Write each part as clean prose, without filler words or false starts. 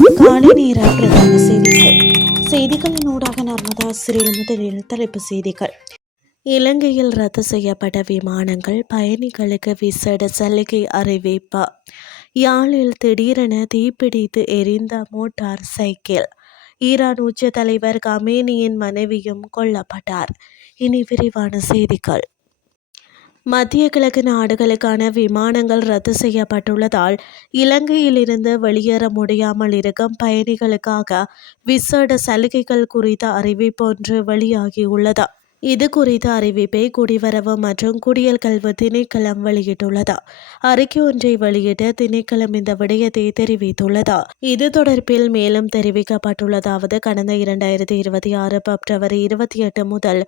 காலை நேர பிரதான செய்திகள். செய்திகளின் ஊடாக நர்மதா சிறில் முதலில் தலைப்பு செய்திகள். இலங்கையில் ரத்து செய்யப்பட்ட விமானங்கள் பயணிகளுக்கு விசேட சலுகை அறிவிப்பு. யாழில் திடீரென தீப்பிடித்து எரிந்த மோட்டார் சைக்கிள். ஈரான் உச்ச தலைவர் கமேனியின் மனைவியும் கொல்லப்பட்டார். இனி விரிவான செய்திகள். மத்திய கிழக்கு நாடுகளுக்கான விமானங்கள் ரத்து செய்யப்பட்டுள்ளதால் இலங்கையிலிருந்து வெளியேற முடியாமல் இருக்கும் பயணிகளுக்காக விசேட சலுகைகள் குறித்த அறிவிப்பொன்று வெளியாகியுள்ளது. இது குறித்த அறிவிப்பை குடிவரவு மற்றும் குடியல் கல்வி திணைக்களம் வெளியிட்டுள்ளது. அறிக்கை ஒன்றை வெளியிட்டு திணைக்களம் இந்த விடயத்தை தெரிவித்துள்ளது. இது தொடர்பில் மேலும் தெரிவிக்கப்பட்டுள்ளதாவது, கடந்த 2026 பிப்ரவரி 28 முதல்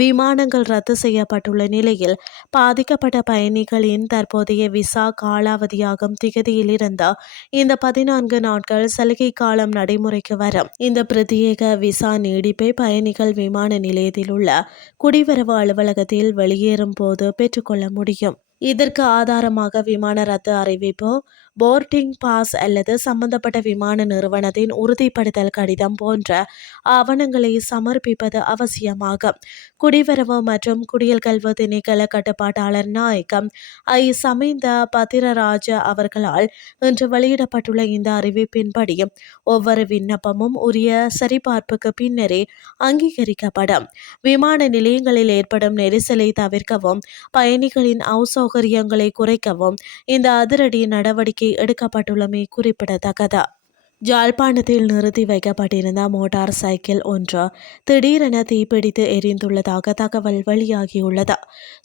விமானங்கள் ரத்து செய்யப்பட்டுள்ள நிலையில் பாதிக்கப்பட்ட பயணிகளின் தற்போதைய விசா காலாவதியாகும் திகதியிலிருந்து இந்த 14 நாட்கள் சலுகை காலம் நடைமுறைக்கு வரும். இந்த பிரத்யேக விசா நீடிப்பை பயணிகள் விமான நிலையத்தில் உள்ள குடிவரவு அலுவலகத்தில் வெளியேறும் போது பெற்றுக்கொள்ள முடியும். இதற்கு ஆதாரமாக விமான ரத்து அறிவிப்பு, போர்டிங் பாஸ் அல்லது சம்பந்தப்பட்ட விமான நிறுவனத்தின் உறுதிப்படுத்தல் கடிதம் போன்ற ஆவணங்களை சமர்ப்பிப்பது அவசியமாகும். குடிவரவு மற்றும் குடியல் கல்வி திணைக்கள கட்டுப்பாட்டாளர் நாயகம் ஐ சமிந்த பத்திரராஜ அவர்களால் இன்று வெளியிடப்பட்டுள்ள இந்த அறிவிப்பின்படி ஒவ்வொரு விண்ணப்பமும் உரிய சரிபார்ப்புக்கு பின்னரே அங்கீகரிக்கப்படும். விமான நிலையங்களில் ஏற்படும் நெரிசலை தவிர்க்கவும் பயணிகளின் அசௌகரியங்களை குறைக்கவும் இந்த அதிரடி நடவடிக்கை எடுக்கப்பட்டுள்ளமை குறிப்பிடத்தக்கது. யாழ்ப்பாணத்தில் நிறுத்தி வைக்கப்பட்டிருந்த மோட்டார் சைக்கிள் ஒன்று திடீரென தீப்பிடித்து எரிந்துள்ளதாக தகவல் வெளியாகியுள்ளது.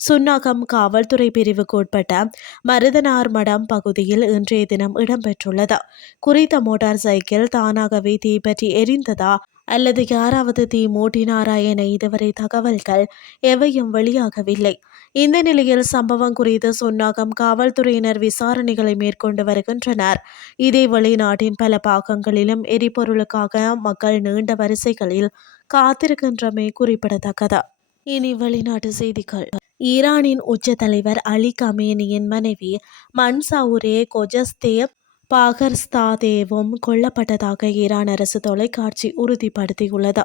சுன்னாகம் காவல்துறை பிரிவுக்கு உட்பட்ட மருதனார் மடம் பகுதியில் இன்றைய தினம் இடம்பெற்றுள்ளது. குறித்த மோட்டார் சைக்கிள் தானாகவே தீப்பற்றி எரிந்ததா அல்லது யாராவது தீ மூட்டினாரா என இதுவரை தகவல்கள் எவையும் வெளியாகவில்லை. இந்த நிலையில் சம்பவம் குறித்து சுன்னாகம் காவல்துறையினர் விசாரணைகளை மேற்கொண்டு வருகின்றனர். இதேவேளை நாட்டின் பல பாகங்களிலும் எரிபொருளுக்காக மக்கள் நீண்ட வரிசைகளில் காத்திருக்கின்றமை குறிப்பிடத்தக்கது. இனி வெளிநாட்டு செய்திகள். ஈரானின் உச்ச தலைவர் அலி கமேனியின் மனைவி மன்சவுரே கொஜஸ்தேவ் பாகர்ஸ்தாதேவும் கொல்லப்பட்டதாக ஈரான் அரசு தொலைக்காட்சி உறுதிப்படுத்தியுள்ளது.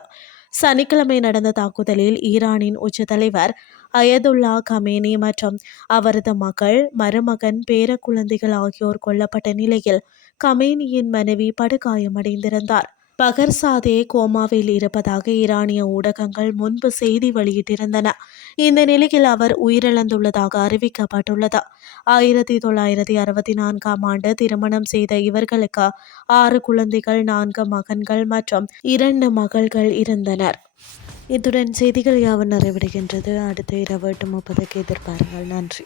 சனிக்கிழமை நடந்த தாக்குதலில் ஈரானின் உச்ச தலைவர் அயதுல்லா கமேனி மற்றும் அவரது மகள், மருமகன், பேரக்குழந்தைகள் ஆகியோர் கொல்லப்பட்ட நிலையில் கமேனியின் மனைவி படுகாயமடைந்திருந்தார். பகர்சாதே கோமாவில் இருப்பதாக ஈரானிய ஊடகங்கள் முன்பு செய்தி வெளியிட்டிருந்தன. இந்த நிலையில் அவர் உயிரிழந்துள்ளதாக அறிவிக்கப்பட்டுள்ளது. 1964 ஆண்டு திருமணம் செய்த இவர்களுக்கு 6 குழந்தைகள், 4 மகன்கள் மற்றும் 2 மகள்கள் இருந்தனர். இத்துடன் செய்திகள் யாவும் நிறைவடைகின்றது. அடுத்த இரவு 8:30 எதிர்பாருங்கள். நன்றி.